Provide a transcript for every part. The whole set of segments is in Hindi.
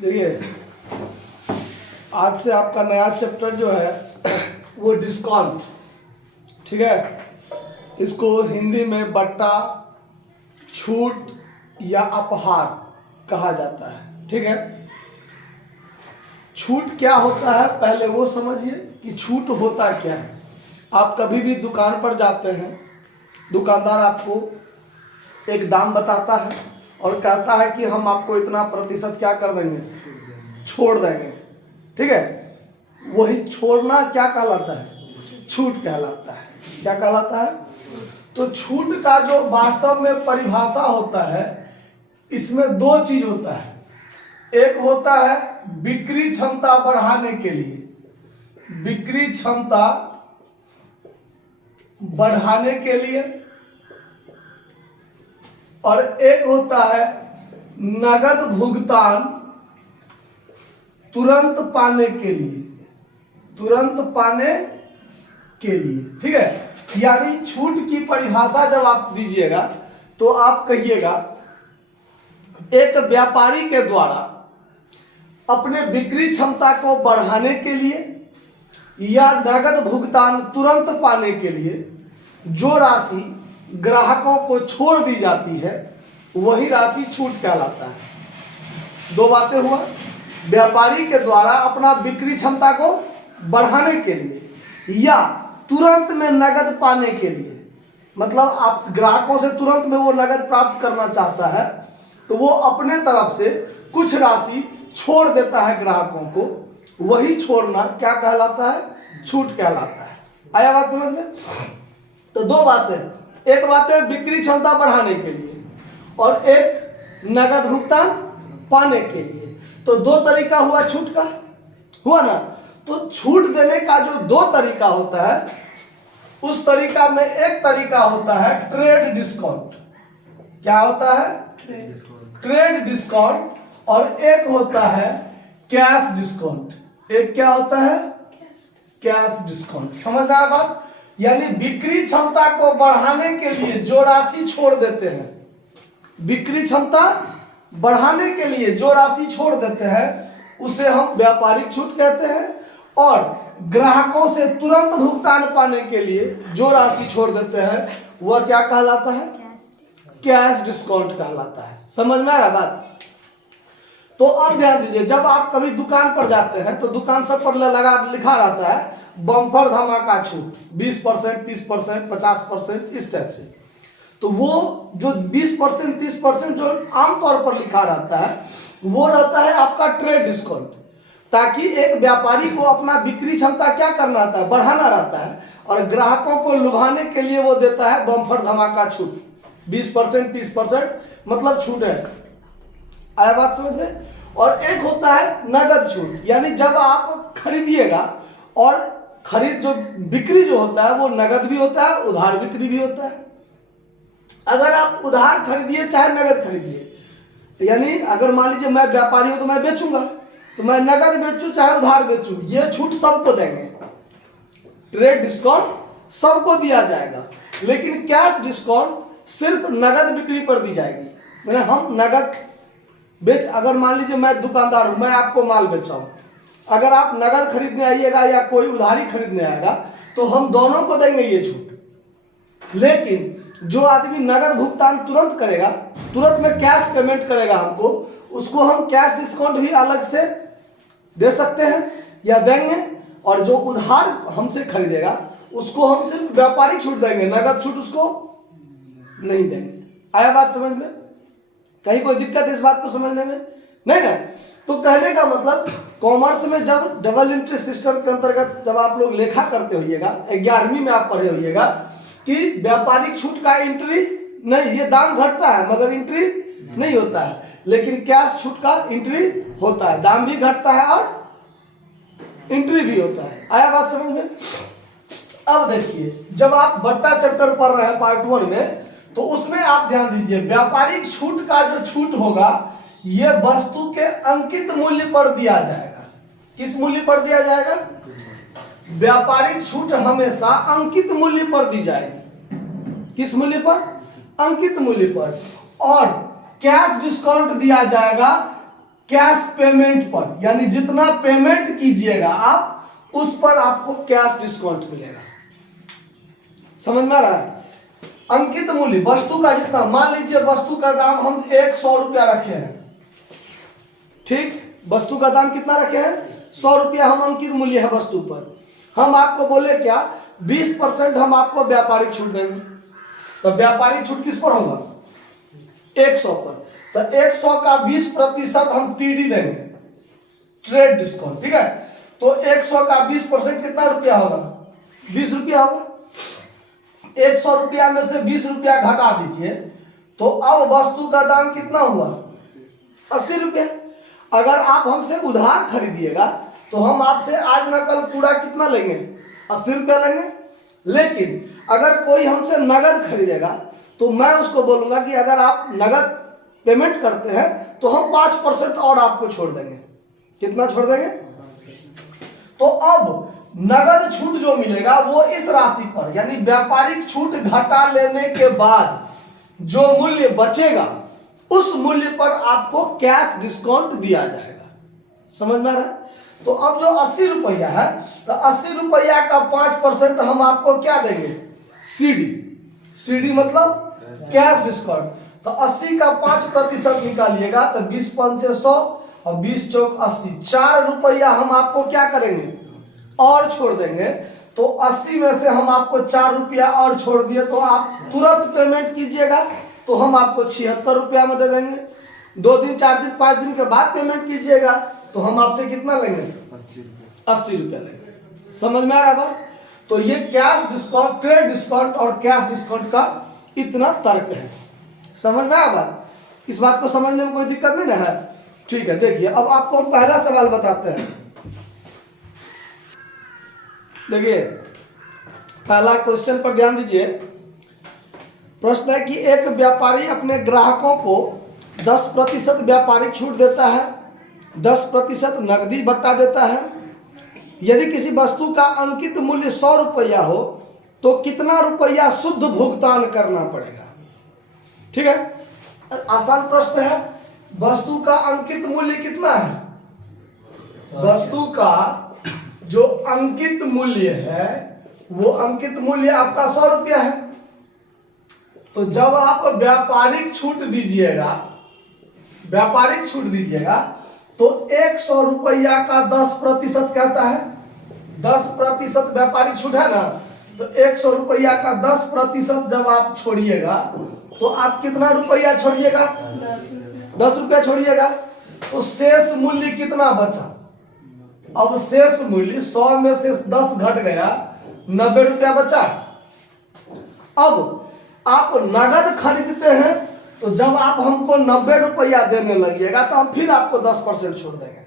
देखिए, आज से आपका नया चैप्टर जो है वो डिस्काउंट, ठीक है। इसको हिंदी में बट्टा, छूट या अपहार कहा जाता है, ठीक है। छूट क्या होता है पहले वो समझिए कि छूट होता क्या है। आप कभी भी दुकान पर जाते हैं, दुकानदार आपको एक दाम बताता है और कहता है कि हम आपको इतना प्रतिशत क्या कर देंगे, छोड़ देंगे, ठीक है। वही छोड़ना क्या कहलाता है, छूट कहलाता है। क्या कहलाता है? तो छूट का जो वास्तव में परिभाषा होता है, इसमें दो चीज होता है। एक होता है बिक्री क्षमता बढ़ाने के लिए, बिक्री क्षमता बढ़ाने के लिए, और एक होता है नगद भुगतान तुरंत पाने के लिए, तुरंत पाने के लिए, ठीक है। यानी छूट की परिभाषा जब आप दीजिएगा तो आप कहिएगा एक व्यापारी के द्वारा अपने बिक्री क्षमता को बढ़ाने के लिए या नगद भुगतान तुरंत पाने के लिए जो राशि ग्राहकों को छोड़ दी जाती है वही राशि छूट कहलाता है। दो बातें हुआ, व्यापारी के द्वारा अपना बिक्री क्षमता को बढ़ाने के लिए या तुरंत में नगद पाने के लिए, मतलब आप ग्राहकों से तुरंत में वो नगद प्राप्त करना चाहता है तो वो अपने तरफ से कुछ राशि छोड़ देता है ग्राहकों को, वही छोड़ना क्या कहलाता है, छूट कहलाता है। आया बात समझ में? तो दो बातें, एक बात है बिक्री क्षमता बढ़ाने के लिए और एक नगद भुगतान पाने के लिए। तो दो तरीका हुआ छूट का, हुआ ना। तो छूट देने का जो दो तरीका होता है, उस तरीका में एक तरीका होता है ट्रेड डिस्काउंट। क्या होता है? Trade discount. और एक होता है कैश डिस्काउंट। एक क्या होता है? Cash discount. समझ में आया बात? यानी बिक्री क्षमता को बढ़ाने के लिए जो राशि छोड़ देते हैं, बिक्री क्षमता बढ़ाने के लिए जो राशि छोड़ देते हैं उसे हम व्यापारिक छूट कहते हैं, और ग्राहकों से तुरंत भुगतान पाने के लिए जो राशि छोड़ देते हैं वह क्या कहलाता है? कैश डिस्काउंट कहलाता है। समझ में आ रहा बात? तो अब ध्यान दीजिए, जब आप कभी दुकान पर जाते हैं तो दुकान सब पर लगा लिखा रहता है बम्पर धमाका छूट 20%, 30%, 50%, इस टाइप से। तो वो जो 20%, 30% जो आमतौर पर लिखा रहता है वो रहता है आपका ट्रेड डिस्काउंट, ताकि एक व्यापारी को अपना बिक्री क्षमता क्या करना रहता है, बढ़ाना रहता है, और ग्राहकों को लुभाने के लिए वो देता है बम्पर धमाका छूट 20%, 30%, मतलब छूट है। आया बात समझ में? और एक होता है नगद छूट, यानी जब आप खरीदिएगा, और खरीद जो बिक्री जो होता है वो नगद भी होता है, उधार बिक्री भी होता है। अगर आप उधार खरीदिए चाहे नगद खरीदिए, यानी अगर मान लीजिए मैं व्यापारी हूं तो मैं बेचूंगा, तो मैं नगद बेचूं चाहे उधार बेचूं, ये छूट सबको देंगे। ट्रेड डिस्काउंट सबको दिया जाएगा, लेकिन कैश डिस्काउंट सिर्फ नगद बिक्री पर दी जाएगी। मैंने हम नगद बेच, अगर मान लीजिए मैं दुकानदार हूं, मैं आपको माल बेच रहा हूं, अगर आप नगद खरीदने आइएगा या कोई उधारी खरीदने आएगा तो हम दोनों को देंगे ये छूट। लेकिन जो आदमी नगद भुगतान तुरंत करेगा, तुरंत में कैश पेमेंट करेगा हमको, उसको हम कैश डिस्काउंट भी अलग से दे सकते हैं या देंगे, और जो उधार हमसे खरीदेगा उसको हम सिर्फ व्यापारिक छूट देंगे, नगद छूट उसको नहीं देंगे। आया बात समझ में? कहीं कोई दिक्कत इस बात को समझने में? नहीं ना। तो कहने का मतलब, कॉमर्स में जब डबल एंट्री सिस्टम के अंतर्गत जब आप लोग लेखा करते होइएगा, 11वीं में आप पढ़े होइएगा कि व्यापारिक छूट का एंट्री नहीं, ये दाम घटता है मगर एंट्री नहीं होता है, लेकिन कैश छूट का एंट्री होता है, दाम भी घटता है और एंट्री भी होता है। आया बात समझ में? अब देखिए, जब आप बट्टा चैप्टर पढ़ रहे हैं पार्ट 1 में, तो उसमें आप ध्यान दीजिए, व्यापारिक छूट का जो छूट होगा ये वस्तु के अंकित मूल्य पर दिया जाएगा। किस मूल्य पर दिया जाएगा? व्यापारिक छूट हमेशा अंकित मूल्य पर दी जाएगी। किस मूल्य पर? अंकित मूल्य पर। और कैश डिस्काउंट दिया जाएगा कैश पेमेंट पर, यानी जितना पेमेंट कीजिएगा आप उस पर आपको कैश डिस्काउंट मिलेगा। समझ में आ रहा है? अंकित मूल्य वस्तु का जितना, मान लीजिए वस्तु का दाम हम 100 रुपया रखे हैं, ठीक, वस्तु का दाम कितना रखे हैं 100 रुपया, हम अंकित मूल्य है वस्तु पर। हम आपको बोले क्या 20% हम आपको व्यापारिक छूट देंगे, तो व्यापारिक छूट किस पर होगा 100 पर, तो 100 का 20% हम टीडी देंगे, ट्रेड डिस्काउंट, ठीक है। तो 100 का 20% कितना रुपया होगा 20 रुपया होगा। 100 रुपया में से 20 रुपया घटा दीजिए, तो अब वस्तु का दाम कितना हुआ 80 रुपया। अगर आप हमसे उधार खरीदिएगा तो हम आपसे आज न कल पूरा कितना लेंगे 80 रुपया लेंगे। लेकिन अगर कोई हमसे नगद खरीदेगा तो मैं उसको बोलूंगा कि अगर आप नगद पेमेंट करते हैं तो हम 5% और आपको छोड़ देंगे। कितना छोड़ देंगे? तो अब नगद छूट जो मिलेगा वो इस राशि पर, यानी व्यापारिक छूट घटा लेने के बाद जो मूल्य बचेगा उस मूल्य पर आपको कैश डिस्काउंट दिया जाएगा। समझ में आ रहा है? तो अब जो 80 रुपया है, तो 80 रुपया का 5% हम आपको क्या देंगे सीडी। सीडी मतलब कैश डिस्काउंट। तो 80 का 5% निकालिएगा तो 20 पंचे 100 और 20 चौक 80, 4 रुपया हम आपको क्या करेंगे और छोड़ देंगे। तो 80 में से हम आपको 4 रुपया और छोड़ दिए, तो आप तुरंत पेमेंट कीजिएगा तो हम आपको 76 रुपया में दे देंगे। 2 दिन 4 दिन 5 दिन के बाद पेमेंट कीजिएगा तो हम आपसे कितना लेंगे 80 रुपया लेंगे। समझ में आ रहा है? तो ये कैश डिस्काउंट, ट्रेड डिस्काउंट और कैश डिस्काउंट का इतना तर्क है। समझ में आया बात? इस बात को समझने में कोई दिक्कत नहीं ना है? ठीक है, देखिए अब आपको हम पहला सवाल बताते हैं। देखिए पहला क्वेश्चन पर ध्यान दीजिए। प्रश्न है कि एक व्यापारी अपने ग्राहकों को 10% व्यापारिक छूट देता है, 10% नकदी बट्टा देता है। यदि किसी वस्तु का अंकित मूल्य 100 रुपया हो तो कितना रुपया शुद्ध भुगतान करना पड़ेगा? ठीक है, आसान प्रश्न है। वस्तु का अंकित मूल्य कितना है? वस्तु का जो अंकित मूल्य है वो अंकित मूल्य आपका 100 रुपया है। तो जब आप व्यापारिक छूट दीजिएगा, व्यापारिक छूट दीजिएगा तो 100 रुपया का 10% कहता है, 10% व्यापारिक छूट है ना, तो 100 रुपया का 10% जब आप छोड़िएगा तो आप कितना रुपया छोड़िएगा 10 रुपया छोड़िएगा, तो शेष मूल्य कितना बचा? अब शेष मूल्य 100 में से 10 घट गया, 90 रुपया बचा। अब आप नगद खरीदते हैं तो जब आप हमको 90 रुपया देने लगिएगा तो हम फिर आपको 10% छोड़ देंगे।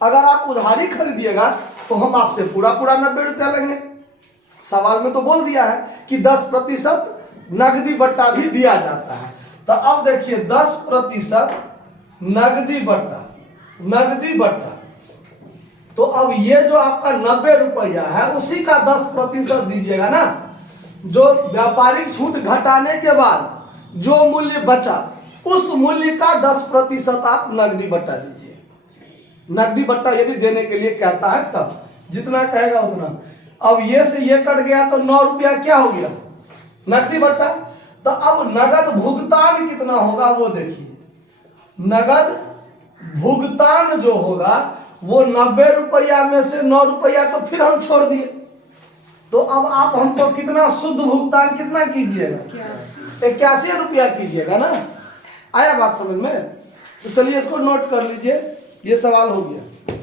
अगर आप उधारी खरीदिएगा तो हम आपसे पूरा 90 रुपया लेंगे। सवाल में तो बोल दिया है कि 10% नगदी बट्टा भी दिया जाता है। तो अब देखिए 10% नगदी बट्टा, नगदी बट्टा, तो अब ये जो आपका 90 रुपया है उसी का 10% दीजिएगा ना। जो व्यापारिक छूट घटाने के बाद जो मूल्य बचा उस मूल्य का 10% आप नगदी बट्टा दीजिए। नगदी बट्टा यदि देने के लिए कहता है तब जितना कहेगा उतना। अब ये से ये कट गया तो 9 रुपया क्या हो गया नगदी बट्टा। तो अब नगद भुगतान कितना होगा वो देखिए। नगद भुगतान जो होगा वो 90 रुपया में से 9 रुपया तो फिर हम छोड़ दिए, तो अब आप हमको कितना शुद्ध भुगतान कितना कीजिएगा 81 रुपया कीजिएगा ना। आया बात समझ में? तो चलिए इसको नोट कर लीजिए, ये सवाल हो गया।